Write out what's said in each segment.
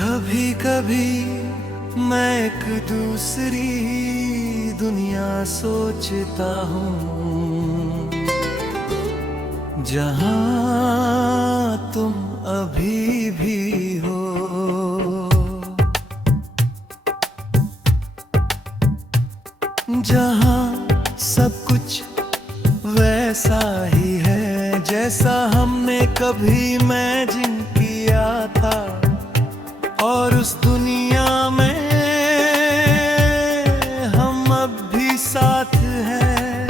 कभी कभी मैं एक दूसरी दुनिया सोचता हूँ, जहाँ तुम अभी भी हो। जहाँ सब कुछ वैसा ही है जैसा हमने कभी इमेजिन किया था, और उस दुनिया में हम अब भी साथ हैं।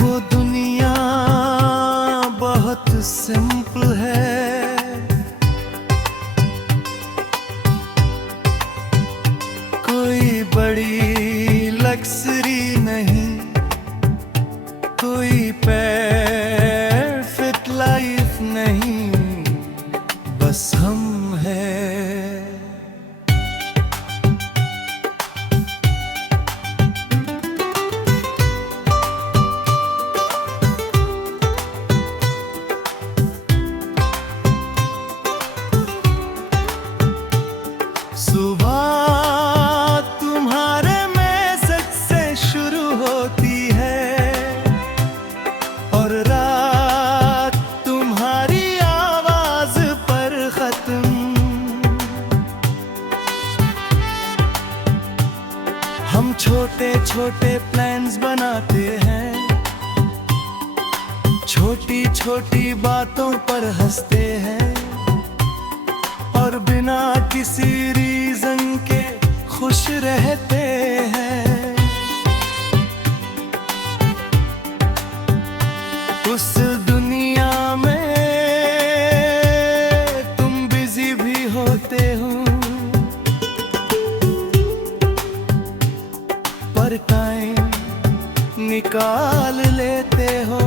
वो दुनिया बहुत सिंपल है, कोई बड़ी लग्जरी नहीं, कोई परफेक्ट लाइफ नहीं, बस हम हैं। सुबह तुम्हारे मैसेज से शुरू होती है और रात तुम्हारी आवाज पर खत्म। हम छोटे छोटे प्लान्स बनाते हैं, छोटी छोटी बातों पर हंसते हैं, और बिना किसी रीजन के खुश रहते हैं। उस दुनिया में तुम बिजी भी होते हो, पर टाइम निकाल लेते हो।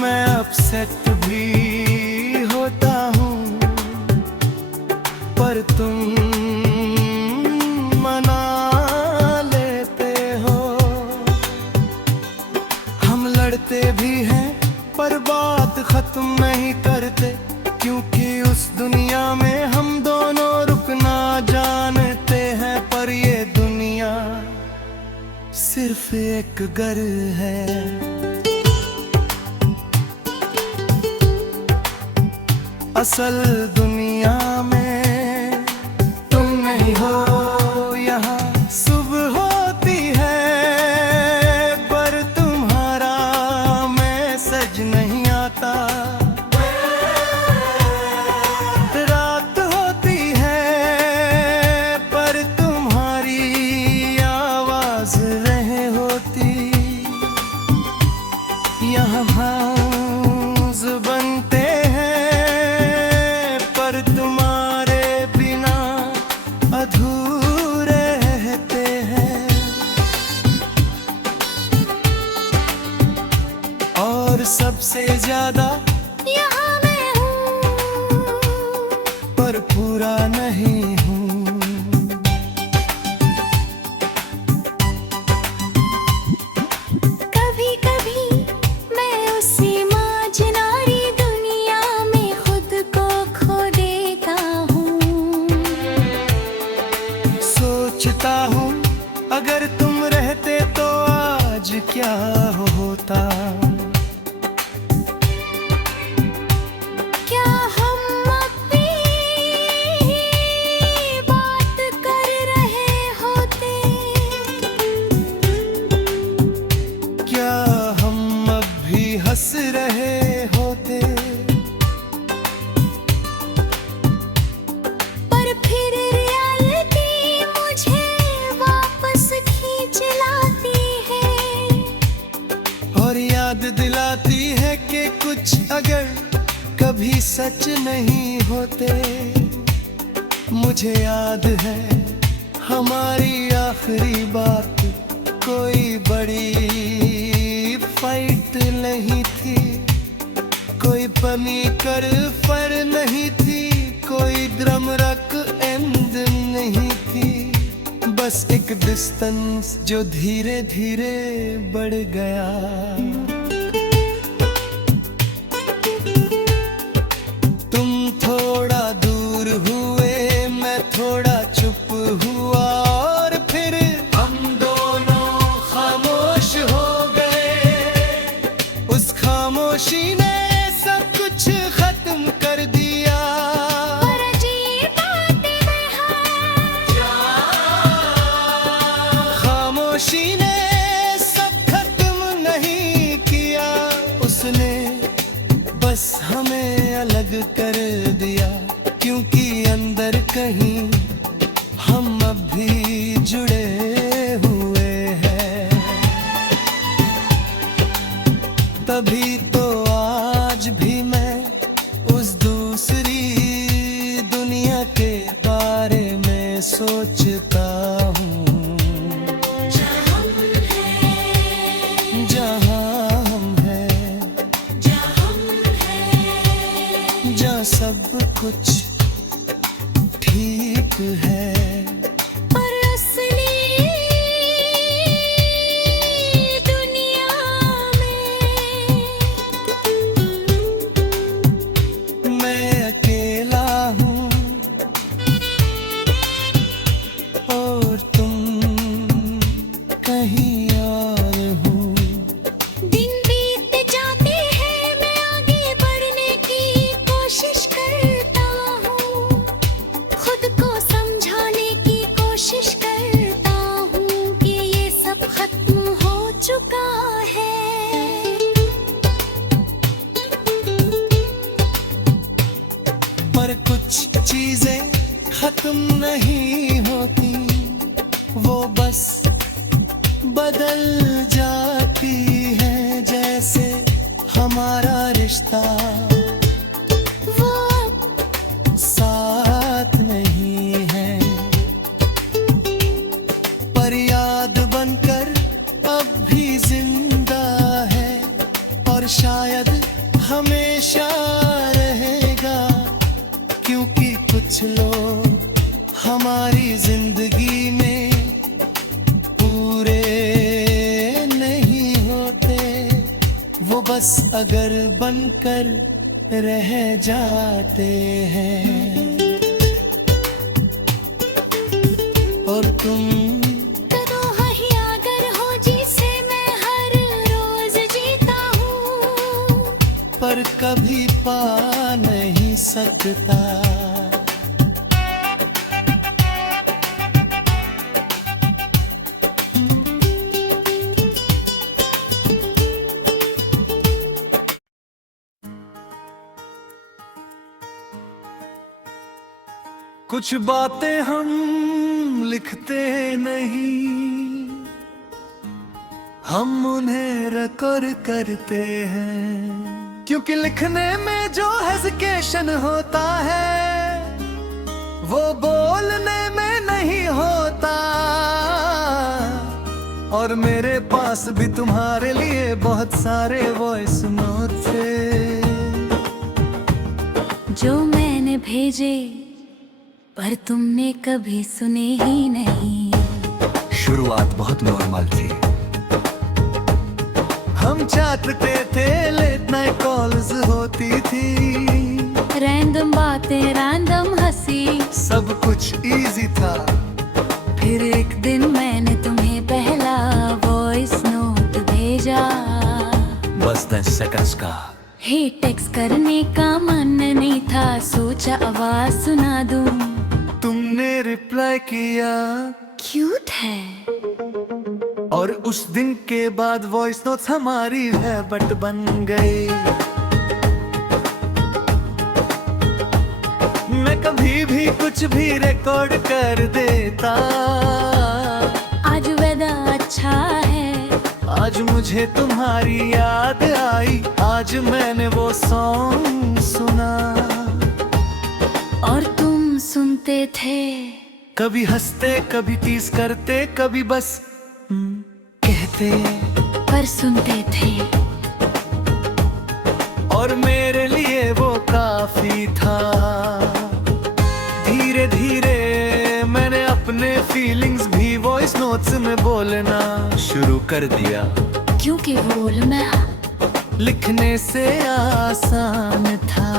मैं अपसेट भी होता हूँ, पर तुम मना लेते हो। हम लड़ते भी हैं पर बात खत्म नहीं करते, क्योंकि उस दुनिया में हम दोनों रुकना जानते हैं। पर ये दुनिया सिर्फ एक घर है, असल दुनिया में तुम नहीं हो। यहाँ सुबह होती है पर तुम्हारा मैसेज नहीं आता, रात होती है पर तुम्हारी आवाज नहीं होती। यहाँ हाउस बनते तुम्हारे बिना अधूरे रहते हैं, और सबसे ज्यादा यहाँ मैं हूँ, पर पूरा नहीं हूँ। कभी कभी मैं उस इमेजिनरी दुनिया में खुद को खो देता हूँ। सोचता हूँ अगर तुम रहते तो आज क्या होता। क्या हम अभी बात कर रहे होते? क्या हम अब भी हंस रहे होते? पर फिर रियलिटी मुझे वापस खींच लाती है, और याद दिलाती है कि कुछ अगर कभी सच नहीं होते। मुझे याद है हमारी आखिरी बात कोई बड़ी फाइट नहीं थी, कोई पनी कर फर नहीं थी, कोई ड्रम रक एंड नहीं थी। बस एक डिस्टेंस जो धीरे धीरे बढ़ गया। खामोशी ने सब कुछ खत्म कर दिया। पर अजीब बातें हैं, खामोशी ने सब खत्म नहीं किया, उसने बस हमें अलग कर दिया। क्योंकि अंदर कहीं हम अब भी जुड़े हुए हैं। तभी तो आज भी मैं उस दूसरी दुनिया के बारे में सोचता हूँ, जहाँ हम हैं, जहाँ सब कुछ ठीक है। पर असली दुनिया में मैं अकेला हूँ और तुम कहीं और हो। दिन बीत जाते हैं, मैं आगे बढ़ने की कोशिश करता हूँ, खुद को समझाने की कोशिश करता हूँ कि ये सब खत्म हो चुका है। पर कुछ चीजें खत्म नहीं होती, वो बस बदल जाती हैं। जैसे हमारा रिश्ता वो अब साथ नहीं है, पर याद बनकर अब भी जिंदा है। और शायद हमेशा रहेगा, क्योंकि कुछ लोग हमारी जिंदगी में पूरे नहीं होते, वो बस अगर बनकर रह जाते हैं। और तुम तो वही अगर हो जिसे मैं हर रोज जीता हूँ, पर कभी पा नहीं सकता। कुछ बातें हम लिखते नहीं, हम उन्हें रिकॉर्ड करते हैं। क्योंकि लिखने में जो हेजिटेशन होता है, वो बोलने में नहीं होता। और मेरे पास भी तुम्हारे लिए बहुत सारे वॉइस नोट थे, जो मैंने भेजे पर तुमने कभी सुने ही नहीं। शुरुआत बहुत नॉर्मल थी, हम चाहते थे लेट नाइट कॉल्स होती थी, रैंडम बातें, रैंडम हंसी, सब कुछ इजी था। फिर एक दिन मैंने तुम्हें पहला वॉइस नोट भेजा। बस 10 सेकंड्स का। हे टेक्स्ट करने का मन नहीं था, सोचा आवाज सुना दूं। तुमने रिप्लाई किया, क्यूट है। और उस दिन के बाद वॉइस नोट्स हमारी हैबिट बन गई। मैं कभी भी कुछ भी रिकॉर्ड कर देता। आज वेदर अच्छा है, आज मुझे तुम्हारी याद आई, आज मैंने वो सॉन्ग सुना। और तुम सुनते थे, कभी हंसते, कभी टीज करते, कभी बस कहते, पर सुनते थे। और मेरे लिए वो काफी था। धीरे धीरे मैंने अपने फीलिंग्स भी वॉइस नोट्स में बोलना शुरू कर दिया। क्योंकि बोलना लिखने से आसान था।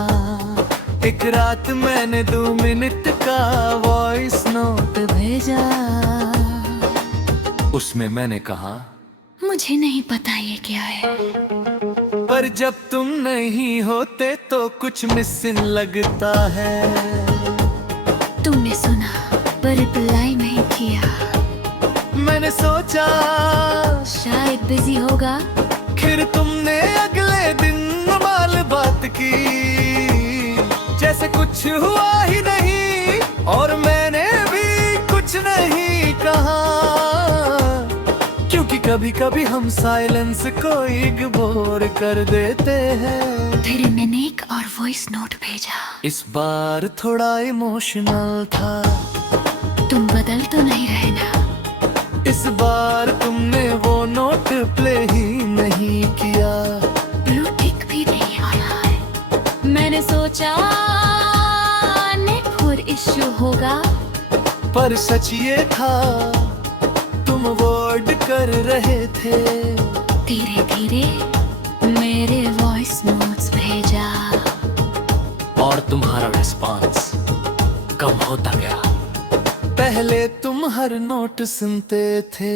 एक रात मैंने 2 मिनट का वॉइस नोट भेजा। उसमें मैंने कहा, मुझे नहीं पता ये क्या है, पर जब तुम नहीं होते तो कुछ मिसिंग लगता है। तुमने सुना पर रिप्लाई नहीं किया, मैंने सोचा शायद बिजी होगा। फिर तुमने अगले दिन नॉर्मल बात की, जैसे कुछ हुआ ही नहीं, और मैंने भी कुछ नहीं कहा, क्योंकि कभी कभी हम साइलेंस को इग्नोर कर देते हैं। फिर मैंने एक और वॉइस नोट भेजा। इस बार थोड़ा इमोशनल था। तुम बदल तो नहीं रहे ना? इस बार तुमने वो नोट प्ले ही नहीं किया। ब्लू टिक भी नहीं आया है। मैंने सोचा नेटवर्क इश्यू होगा, पर सच ये था तुम वर्ड कर रहे थे। धीरे धीरे मेरे वॉइस नोट्स भेजा, और तुम्हारा रिस्पांस कम होता गया। पहले तुम हर नोट सुनते थे,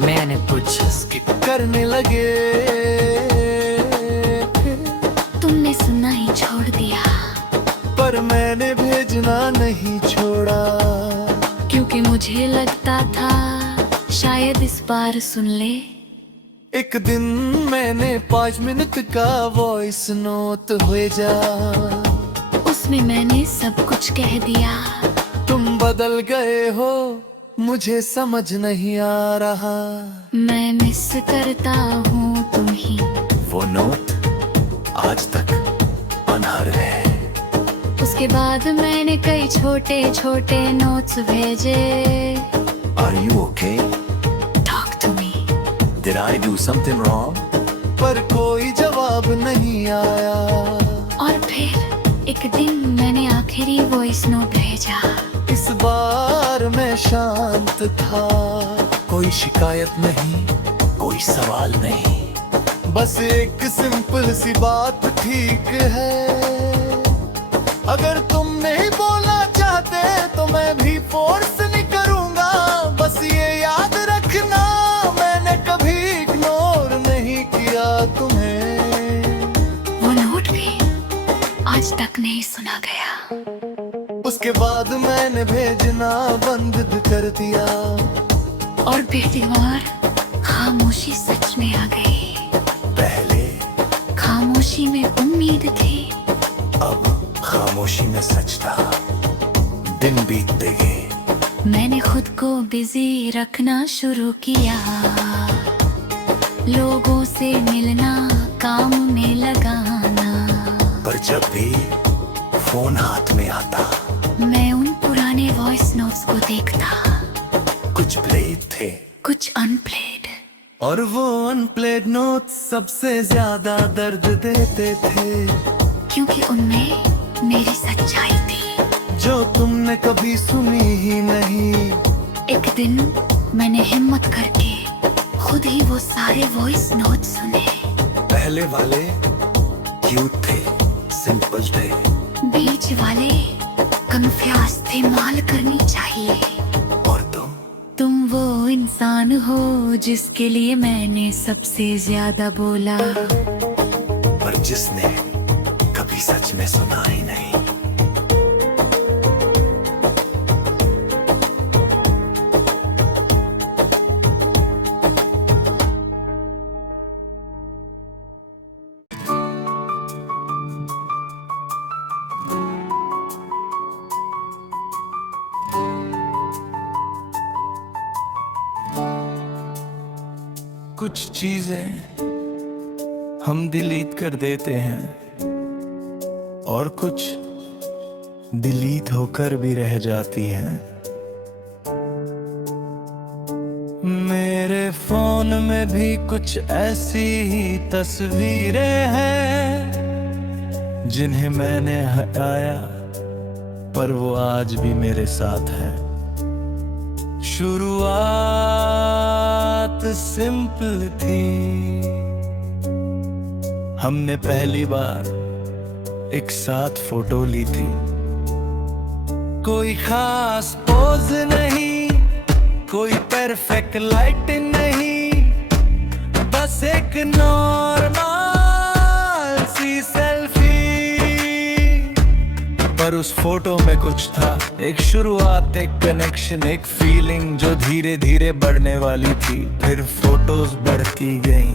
मैंने कुछ स्किप करने लगे। तुमने सुनना ही छोड़ दिया, पर मैंने भेजना नहीं छोड़ा, क्योंकि मुझे लगता था शायद इस बार सुन ले। एक दिन मैंने 5 मिनट का वॉइस नोट भेजा। उसमें मैंने सब कुछ कह दिया। तुम बदल गए हो, मुझे समझ नहीं आ रहा। मैं मिस करता हूँ तुम्ही। वो नोट आज तक अनहर है। उसके बाद मैंने कई छोटे छोटे नोट्स भेजे। Are you okay? Talk to me. Did I do something wrong? पर कोई जवाब नहीं आया। और फिर एक दिन मैंने आखिरी वॉइस नोट भेजा। इस बार मैं शांत था। कोई शिकायत नहीं, कोई सवाल नहीं। बस एक सिंपल सी बात ठीक है। अगर तुम नहीं बोलना चाहते तो मैं भी फोर्स नहीं करूंगा। बस ये याद रखना, मैंने कभी इग्नोर नहीं किया तुम्हें। वो नोट भी आज तक नहीं सुना गया। उसके बाद मैंने भेजना बंद कर दिया। और पहली बार खामोशी सच में आ गई। पहले खामोशी में उम्मीद थी, अब खामोशी में सच था। दिन बीतते गए। मैंने खुद को बिजी रखना शुरू किया। लोगों से मिलना, काम में लगाना। पर जब भी फोन हाथ में आता, मैं उन पुराने वॉइस नोट्स को देखता। कुछ प्लेड थे, कुछ अनप्लेड। और वो अनप्लेड नोट सबसे ज्यादा दर्द देते थे, क्योंकि उनमें मेरी सच्चाई थी, जो तुमने कभी सुनी ही नहीं। एक दिन मैंने हिम्मत करके खुद ही वो सारे वॉइस नोट सुने। पहले वाले क्यूट थे, सिंपल थे। बीच वाले कंफ्यूज थे, माल करनी चाहिए। और तुम वो इंसान हो जिसके लिए मैंने सबसे ज्यादा बोला, पर जिसने कभी सच में सुना ही नहीं। कुछ चीजें हम डिलीट कर देते हैं, और कुछ डिलीट होकर भी रह जाती हैं। मेरे फोन में भी कुछ ऐसी ही तस्वीरें हैं जिन्हें मैंने हटाया, पर वो आज भी मेरे साथ है। शुरुआत सिंपल थी, हमने पहली बार एक साथ फोटो ली थी। कोई खास पोज नहीं, कोई परफेक्ट लाइट नहीं, बस एक नॉर्मल सी सेल्फी, पर उस फोटो में कुछ था, एक शुरुआत, एक कनेक्शन, एक फीलिंग जो धीरे धीरे बढ़ने वाली थी। फिर फोटोज बढ़ती गईं,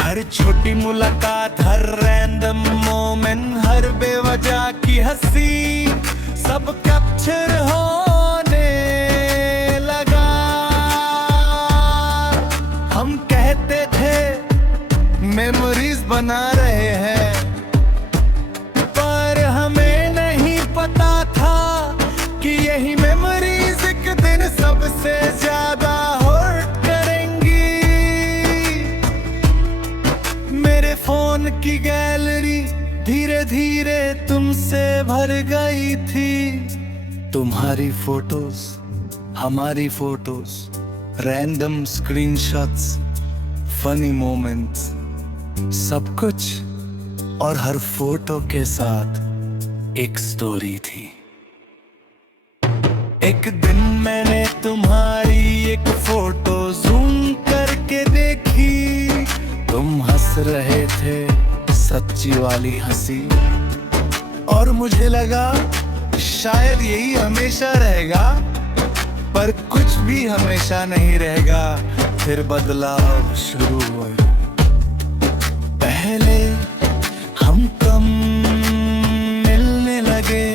हर छोटी मुलाकात, हर रैंडम मोमेंट, हर बेवजह की हंसी, सब कैप्चर होने लगा। हम कहते थे मेमोरीज बना रहे हैं, पर हमें नहीं पता था कि यही मेमोरीज एक दिन सबसे ज्यादा हर्ट करेंगी। मेरे फोन की गैलरी धीरे धीरे तुमसे भर गई थी। तुम्हारी फोटोज, हमारी photos, random screenshots, funny moments, सब कुछ, और हर फोटो के साथ एक स्टोरी थी। एक दिन मैंने तुम्हारी एक फोटो जूम करके देखी, तुम हंस रहे थे, सच्ची वाली हंसी, और मुझे लगा शायद यही हमेशा रहेगा, पर कुछ भी हमेशा नहीं रहेगा। फिर बदलाव शुरू हुए, पहले हम कम मिलने लगे,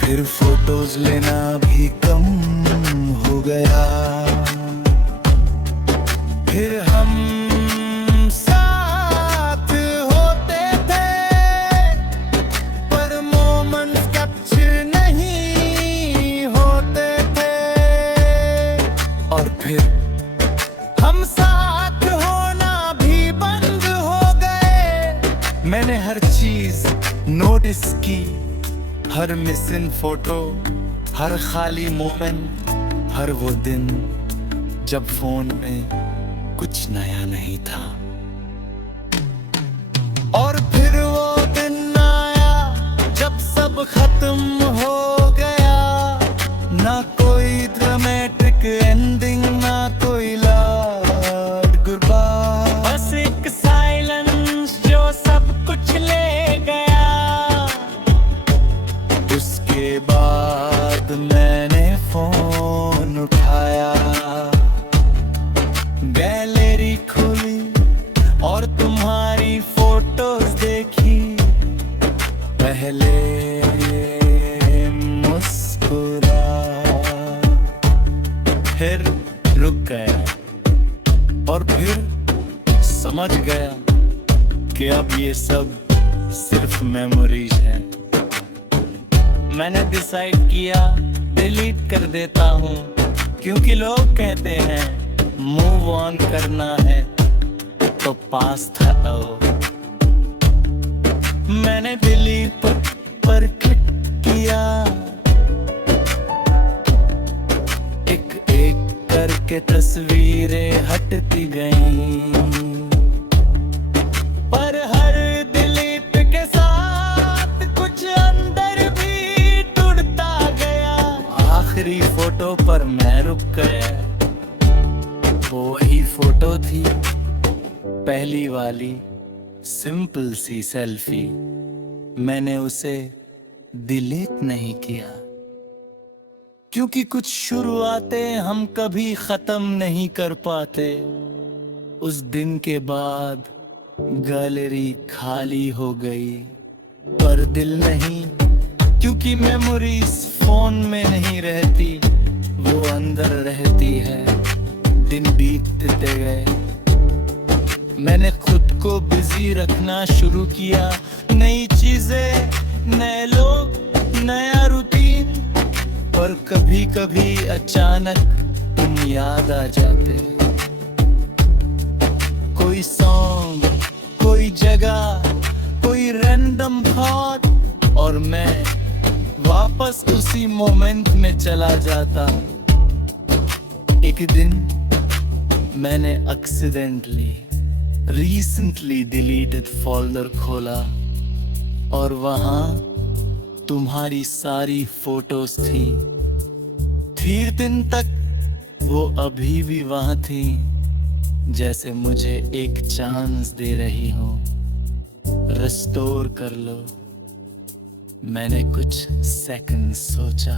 फिर फोटोज लेना भी कम हो गया, फिर हम साथ होते थे, पर मोमेंट्स कैप्चर नहीं होते थे, और फिर हम साथ होना भी बंद हो गए। मैंने हर चीज नोटिस की, हर मिसिंग फोटो, हर खाली मोमेंट, हर वो दिन जब फोन में कुछ नया नहीं था। और फिर वो दिन आया जब सब खत्म हो गया, ना कोई ड्रामेटिक एंडिंग, ना कोई लाड गुड बाय, बस एक साइलेंस जो सब कुछ ले गया। उसके बाद मैंने फोन उठाया, गैलरी खुली और तुम्हारी फोटोज देखी, पहले मुस्कुरा, फिर रुक गया, और फिर समझ गया कि अब ये सब सिर्फ मेमोरीज हैं। मैंने डिसाइड किया डिलीट कर देता हूँ, क्योंकि लोग कहते हैं मूव ऑन करना है तो पास था आओ। मैंने डिलीट पर क्लिक किया, एक एक करके तस्वीरें हटती गईं, पर हर डिलीट के साथ कुछ अंदर भी टूटता गया। आखिरी फोटो पर मैं रुक गया, वही फोटो थी, पहली वाली सिंपल सी सेल्फी। मैंने उसे डिलीट नहीं किया, क्योंकि कुछ शुरुआतें हम कभी खत्म नहीं कर पाते। उस दिन के बाद गैलरी खाली हो गई, पर दिल नहीं, क्योंकि मेमोरीज फोन में नहीं रहती, वो अंदर रहती है। दिन बीतते गए, मैंने खुद को बिजी रखना शुरू किया, नई चीजें, नए लोग, नया रूटीन, पर कभी कभी अचानक तुम याद आ जाते। कोई सॉन्ग, कोई जगह, कोई रैंडम थॉट, और मैं वापस उसी मोमेंट में चला जाता। एक दिन मैंने एक्सीडेंटली रिसेंटली डिलीटेड फोल्डर खोला, और वहां तुम्हारी सारी फोटोज थी। 3 दिन तक वो अभी भी वहां थी, जैसे मुझे एक चांस दे रही हो, रिस्टोर कर लो। मैंने कुछ सेकंड सोचा,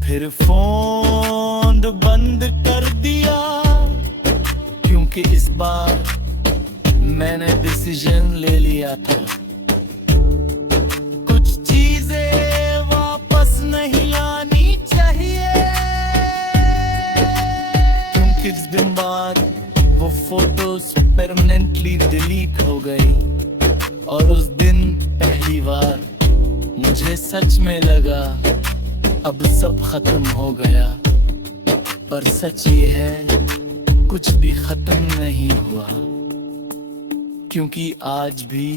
फिर फोन बंद कर दिया, क्योंकि इस बार मैंने डिसीजन ले लिया था। कुछ चीजें वापस नहीं आनी चाहिए, क्योंकि इस दिन बाद वो फोटोज परमानेंटली डिलीट हो गई। और उस दिन पहली बार मुझे सच में लगा अब सब खत्म हो गया। पर सच ये है, कुछ भी खत्म नहीं हुआ, क्योंकि आज भी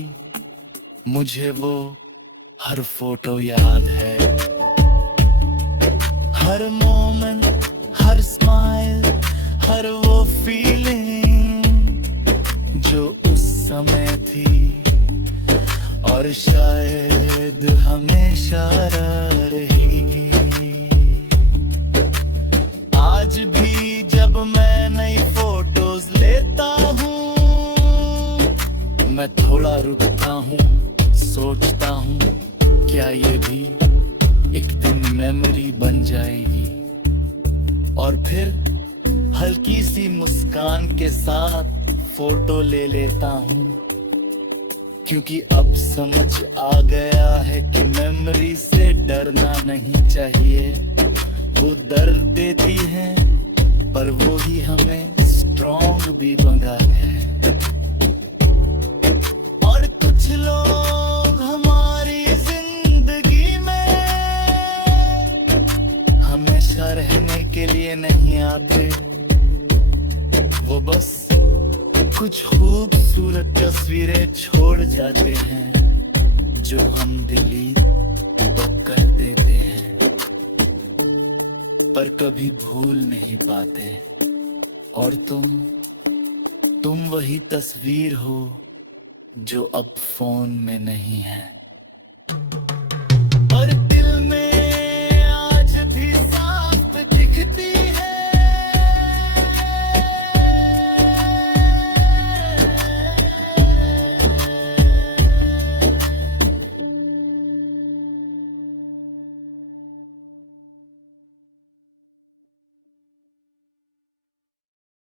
मुझे वो हर फोटो याद है। हर मोमेंट, हर स्माइल, हर वो फीलिंग जो उस समय थी और शायद हमेशा रही। आज भी जब मैं नई फोटोज लेता हूँ, मैं थोड़ा रुकता हूँ, सोचता हूँ क्या ये भी एक दिन मेमोरी बन जाएगी। और फिर हल्की सी मुस्कान के साथ फोटो ले लेता हूँ, क्योंकि अब समझ आ गया है कि मेमोरी से डरना नहीं चाहिए। वो दर्द देती है, पर वो ही हमें स्ट्रॉन्ग भी बनाती है। और कुछ लोग हमारी जिंदगी में हमेशा रहने के लिए नहीं आते, वो बस कुछ खूबसूरत तस्वीरें छोड़ जाते हैं, जो हम डिलीट तो कर देते हैं, पर कभी भूल नहीं पाते। और तुम वही तस्वीर हो जो अब फोन में नहीं है।